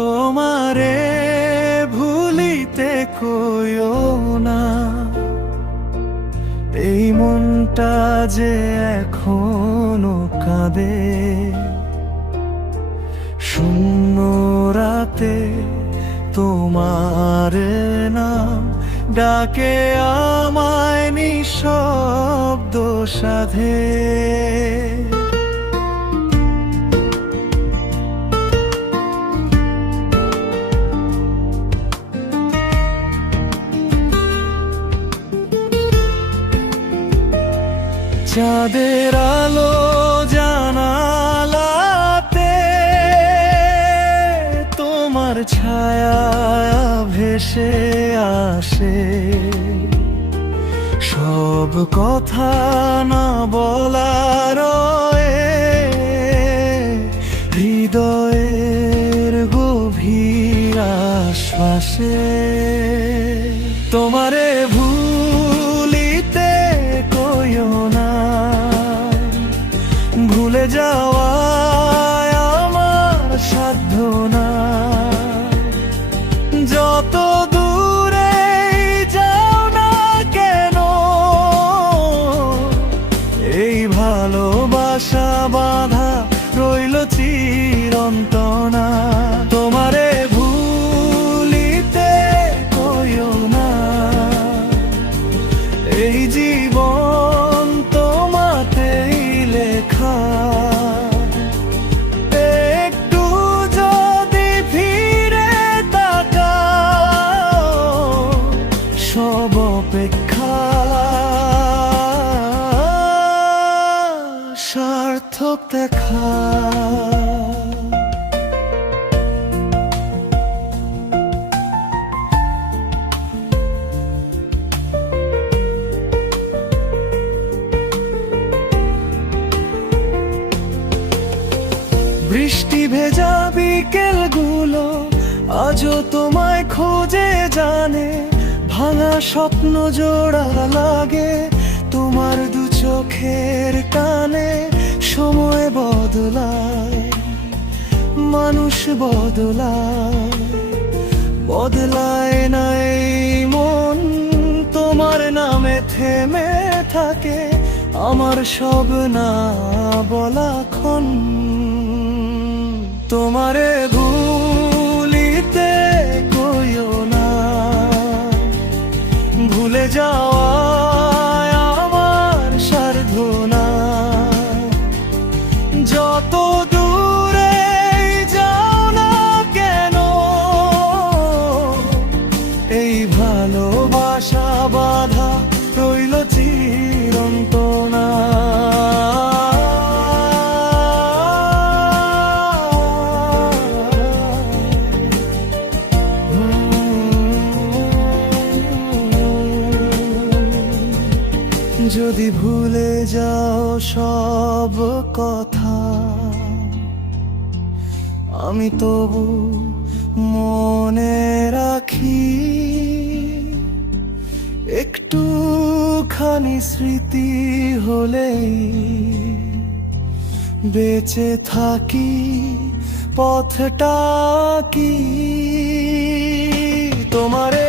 তোমারে ভুলিতে কইও না। এই মনটা যে এখনও কাঁদে। শূন্য রাতে তোমার নাম ডাকে আমায় নিঃশব্দ সাধে। চাঁদের আলো জানালাতে তোমার ছায়া ভেসে আসে। সব কথা না বলার হৃদয়ের গভীর আশ্বাসে তোমারে অপেক্ষা সার্থক দেখা। বৃষ্টি ভেজা বিকেলগুলো তোমায় খোঁজে জানে। ভাঙা স্বপ্ন জোড়া লাগে তোমার দু চোখের টানে সময় বদলায়, মানুষ বদলায় বদলায় না এই মন তোমার নামে থেমে থাকে, আমার সব না বলা ক্ষণ তোমারে ভুলে যদি ভুলে যাও সব কথা, আমি তবু মনে রাখি একটু খানি স্মৃতি হলেই বেঁচে থাকি, পথটা কি? তোমারে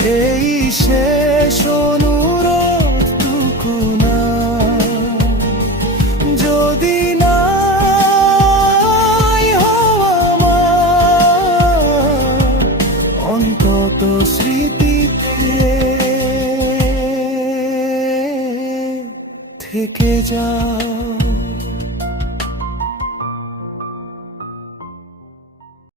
এই শেষ অনুরোধটুকু না। যদি হও অন্তত স্মৃতিতে থেকে যাও।